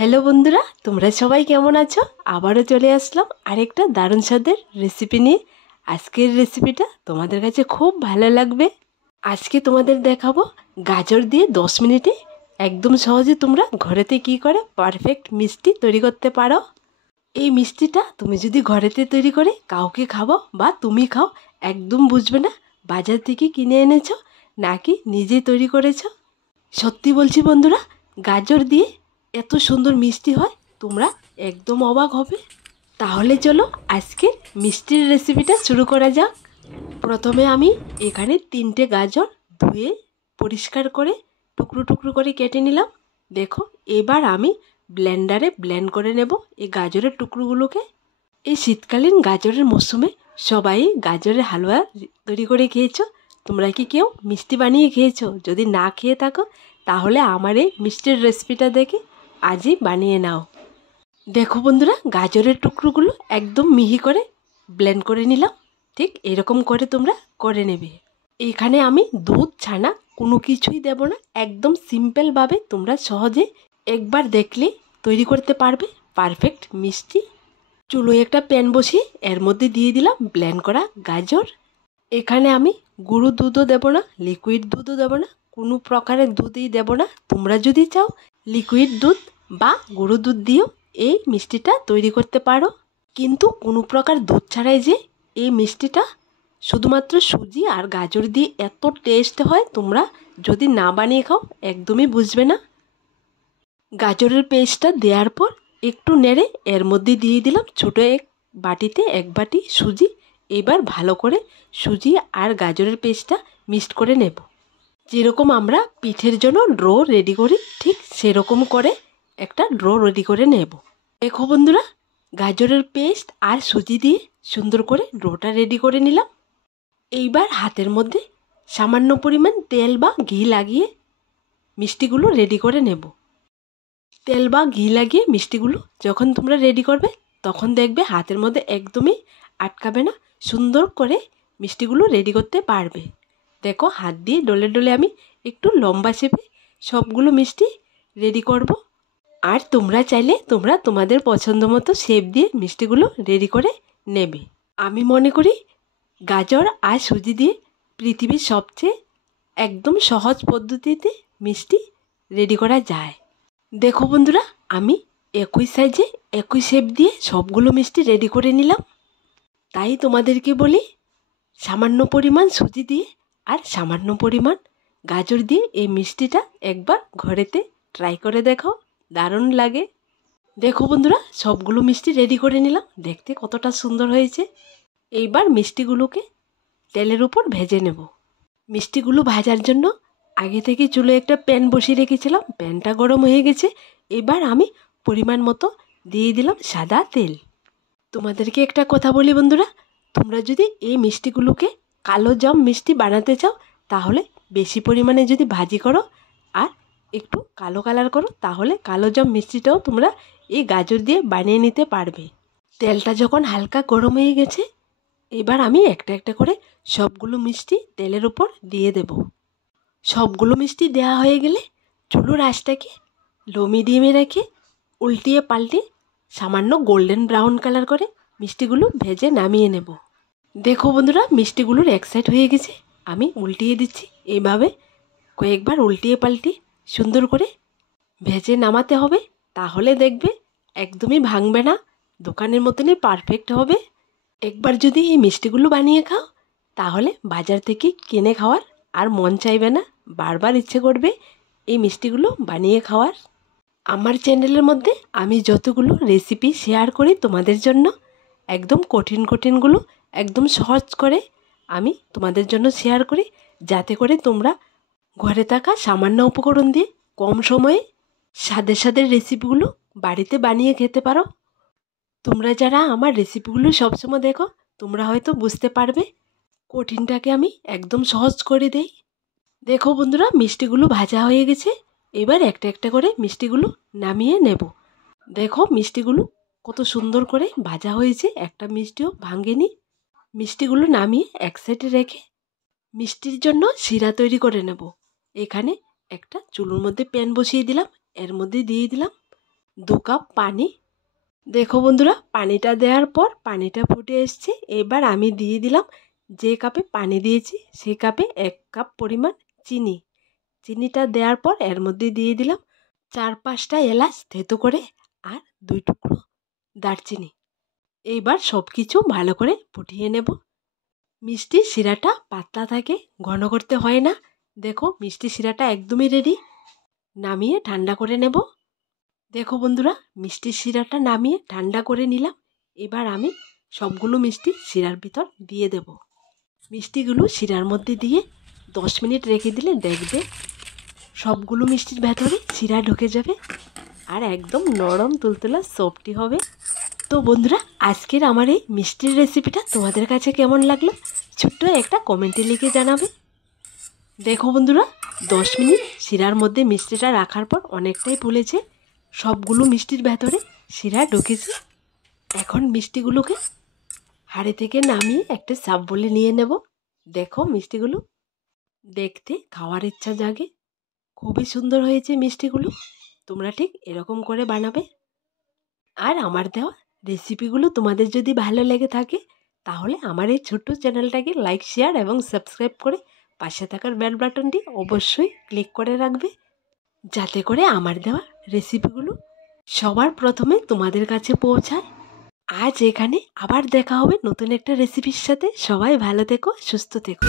Hello বন্ধুরা, তোমরা সবাই কেমন আছো? আবারও চলে আসলাম আরেকটা দারুণ স্বাদের রেসিপি নিয়ে। আজকের রেসিপিটা তোমাদের কাছে খুব ভালো লাগবে। আজকে তোমাদের দেখাবো গাজর দিয়ে 10 মিনিটে একদম সহজে তোমরা ঘরেতে কি করে পারফেক্ট মিষ্টি তৈরি করতে পারো। এই মিষ্টিটা তুমি যদি ঘরেতে তৈরি করে কাউকে খাবো বা তুমি খাও, একদম বুঝবে না বাজার থেকে কিনে এনেছো নাকি নিজে তৈরি করেছো। সত্যি বলছি বন্ধুরা, গাজর দিয়ে এত সুন্দর মিষ্টি হয়, তোমরা একদম অবাক হবে। তাহলে চলো আজকে মিষ্টির রেসিপিটা শুরু করা যাক। প্রথমে আমি এখানে 3টে গাজর ধুয়ে পরিষ্কার করে টুকরো টুকরো করে কেটে নিলাম। দেখো, এবার আমি ব্লেন্ডারে ব্লেন্ড করে নেব এই গাজরের টুকরোগুলোকে। এই শীতকালীন গাজরের মরশুমে সবাই গাজরের হালুয়া তৈরি করে খেয়েছো। তোমরা কি কেউ মিষ্টি বানিয়ে খেয়েছো? যদি না খেয়ে থাকো তাহলে আমার এই মিষ্টির রেসিপিটা দেখে আজই বানিয়ে নাও। দেখো বন্ধুরা, গাজরের টুকরোগুলো একদম মিহি করে ব্লেন্ড করে নিলাম। ঠিক এরকম করে তোমরা করে নেবে। এখানে আমি দুধ ছানা কোনো কিছুই দেব না, একদম সিম্পলভাবে তোমরা সহজে একবার দেখলে তৈরি করতে পারবে পারফেক্ট মিষ্টি। চুলোয় একটা প্যান বসিয়ে এর মধ্যে দিয়ে দিলাম ব্লেন্ড করা গাজর। এখানে আমি গুঁড়ো দুধও দেব না, লিকুইড দুধও দেব না, কোনো প্রকারের দুধই দেব না। তোমরা যদি চাও লিকুইড দুধ বা গুঁড়ো দুধ দিয়েও এই মিষ্টিটা তৈরি করতে পারো, কিন্তু কোনো প্রকার দুধ ছাড়াই যে এই মিষ্টিটা শুধুমাত্র সুজি আর গাজর দিয়ে এত টেস্ট হয়, তোমরা যদি না বানিয়ে খাও একদমই বুঝবে না। গাজরের পেস্টটা দেওয়ার পর একটু নেড়ে এর মধ্যে দিয়ে দিলাম ছোটো এক বাটিতে 1 বাটি সুজি। এবার ভালো করে সুজি আর গাজরের পেস্টটা মিক্সড করে নেব। যেরকম আমরা পিঠের জন্য ডো রেডি করি, ঠিক সেরকম করে একটা ডো রেডি করে নেব। দেখো বন্ধুরা, গাজরের পেস্ট আর সুজি দিয়ে সুন্দর করে ডোটা রেডি করে নিলাম। এইবার হাতের মধ্যে সামান্য পরিমাণ তেল বা ঘি লাগিয়ে মিষ্টিগুলো রেডি করে নেব। তেল বা ঘি লাগিয়ে মিষ্টিগুলো যখন তোমরা রেডি করবে তখন দেখবে হাতের মধ্যে একদমই আটকাবে না, সুন্দর করে মিষ্টিগুলো রেডি করতে পারবে। দেখো, হাত দিয়ে ডলে ডলে আমি একটু লম্বা শেপে সবগুলো মিষ্টি রেডি করব। আর তোমরা চাইলে তোমরা তোমাদের পছন্দ মতো শেপ দিয়ে মিষ্টিগুলো রেডি করে নেবে। আমি মনে করি গাজর আর সুজি দিয়ে পৃথিবীর সবচেয়ে একদম সহজ পদ্ধতিতে মিষ্টি রেডি করা যায়। দেখো বন্ধুরা, আমি একই সাইজে একই শেপ দিয়ে সবগুলো মিষ্টি রেডি করে নিলাম। তাই তোমাদেরকে বলি, সামান্য পরিমাণ সুজি দিয়ে আর সামান্য পরিমাণ গাজর দিয়ে এই মিষ্টিটা একবার ঘরেতে ট্রাই করে দেখো, দারুণ লাগে। দেখো বন্ধুরা, সবগুলো মিষ্টি রেডি করে নিলাম, দেখতে কতটা সুন্দর হয়েছে। এইবার মিষ্টিগুলোকে তেলের উপর ভেজে নেব। মিষ্টিগুলো ভাজার জন্য আগে থেকে চুলোয় একটা প্যান বসিয়ে রেখেছিলাম, প্যানটা গরম হয়ে গেছে। এবার আমি পরিমাণ মতো দিয়ে দিলাম সাদা তেল। তোমাদেরকে একটা কথা বলি বন্ধুরা, তোমরা যদি এই মিষ্টিগুলোকে কালো জাম মিষ্টি বানাতে চাও তাহলে বেশি পরিমাণে যদি ভাজি করো আর একটু কালো কালার করো, তাহলে কালো জাম মিষ্টিটাও তোমরা এই গাজর দিয়ে বানিয়ে নিতে পারবে। তেলটা যখন হালকা গরম হয়ে গেছে, এবার আমি একটা একটা করে সবগুলো মিষ্টি তেলের উপর দিয়ে দেব। সবগুলো মিষ্টি দেওয়া হয়ে গেলে চুলোর আঁচটাকে লো মিডিয়ামে রেখে উল্টিয়ে পাল্টে সামান্য গোল্ডেন ব্রাউন কালার করে মিষ্টিগুলো ভেজে নামিয়ে নেব। দেখো বন্ধুরা, মিষ্টিগুলোর এক সাইড হয়ে গেছে, আমি উল্টিয়ে দিচ্ছি। এইভাবে কয়েকবার উল্টিয়ে পাল্টে সুন্দর করে ভেজে নামাতে হবে, তাহলে দেখবে একদমই ভাঙবে না, দোকানের মতনই পারফেক্ট হবে। একবার যদি এই মিষ্টিগুলো বানিয়ে খাও তাহলে বাজার থেকে কিনে খাওয়ার আর মন চাইবে না, বারবার ইচ্ছে করবে এই মিষ্টিগুলো বানিয়ে খাওয়ার। আমার চ্যানেলের মধ্যে আমি যতগুলো রেসিপি শেয়ার করি তোমাদের জন্য, একদম কঠিনগুলো একদম সহজ করে আমি তোমাদের জন্য শেয়ার করি, যাতে করে তোমরা ঘরে থাকা সামান্য উপকরণ দিয়ে কম সময়ে স্বাদের স্বাদের রেসিপিগুলো বাড়িতে বানিয়ে খেতে পারো। তোমরা যারা আমার রেসিপিগুলো সবসময় দেখো, তোমরা হয়তো বুঝতে পারবে কঠিনটাকে আমি একদম সহজ করে দেই। দেখো বন্ধুরা, মিষ্টিগুলো ভাজা হয়ে গেছে। এবার একটা একটা করে মিষ্টিগুলো নামিয়ে নেব। দেখো মিষ্টিগুলো কত সুন্দর করে ভাজা হয়েছে, একটা মিষ্টিও ভাঙেনি। মিষ্টিগুলো নামিয়ে এক সাইডে রেখে মিষ্টির জন্য শিরা তৈরি করে নেব। এখানে একটা চুলোর মধ্যে প্যান বসিয়ে দিলাম, এর মধ্যে দিয়ে দিলাম 2 কাপ পানি। দেখো বন্ধুরা, পানিটা দেওয়ার পর পানিটা ফুটে এসছে। এবার আমি দিয়ে দিলাম যে কাপে পানি দিয়েছি সেই কাপে 1 কাপ পরিমাণ চিনি। চিনিটা দেওয়ার পর এর মধ্যে দিয়ে দিলাম 4-5টা এলাচ থেতো করে আর 2 টুকরো দারচিনি। এইবার সব কিছু ভালো করে ফুটিয়ে নেব। মিষ্টির শিরাটা পাতলা থাকে, ঘন করতে হয় না। দেখো মিষ্টি শিরাটা একদমই রেডি। নামিয়ে ঠান্ডা করে নেব। দেখো বন্ধুরা, মিষ্টির শিরাটা নামিয়ে ঠান্ডা করে নিলাম। এবার আমি সবগুলো মিষ্টি শিরার ভিতর দিয়ে দেব। মিষ্টিগুলো শিরার মধ্যে দিয়ে 10 মিনিট রেখে দিলে দেখবে সবগুলো মিষ্টির ভেতরে শিরা ঢুকে যাবে আর একদম নরম তুলতুলা সফটি হবে। তো বন্ধুরা, আজকের আমার এই মিষ্টির রেসিপিটা তোমাদের কাছে কেমন লাগলো ছোট্ট একটা কমেন্টে লিখে জানাবে। দেখো বন্ধুরা, 10 মিনিট শিরার মধ্যে মিষ্টিটা রাখার পর অনেকটাই ফুলেছে, সবগুলো মিষ্টির ভেতরে শিরা ঢুকেছে। এখন মিষ্টিগুলোকে হাঁড়ি থেকে নামিয়ে একটা সাপ বলে নিয়ে নেব। দেখো মিষ্টিগুলো দেখতে খাওয়ার ইচ্ছা জাগে, খুবই সুন্দর হয়েছে মিষ্টিগুলো। তোমরা ঠিক এরকম করে বানাবে। আর আমার দেওয়া রেসিপিগুলো তোমাদের যদি ভালো লেগে থাকে তাহলে আমার এই ছোট্ট চ্যানেলটাকে লাইক, শেয়ার এবং সাবস্ক্রাইব করে পাশে থাকার বেল বাটনটি অবশ্যই ক্লিক করে রাখবে, যাতে করে আমার দেওয়া রেসিপিগুলো সবার প্রথমে তোমাদের কাছে পৌঁছায়। আজ এখানে আবার দেখা হবে নতুন একটা রেসিপির সাথে। সবাই ভালো থেকো, সুস্থ থেকো।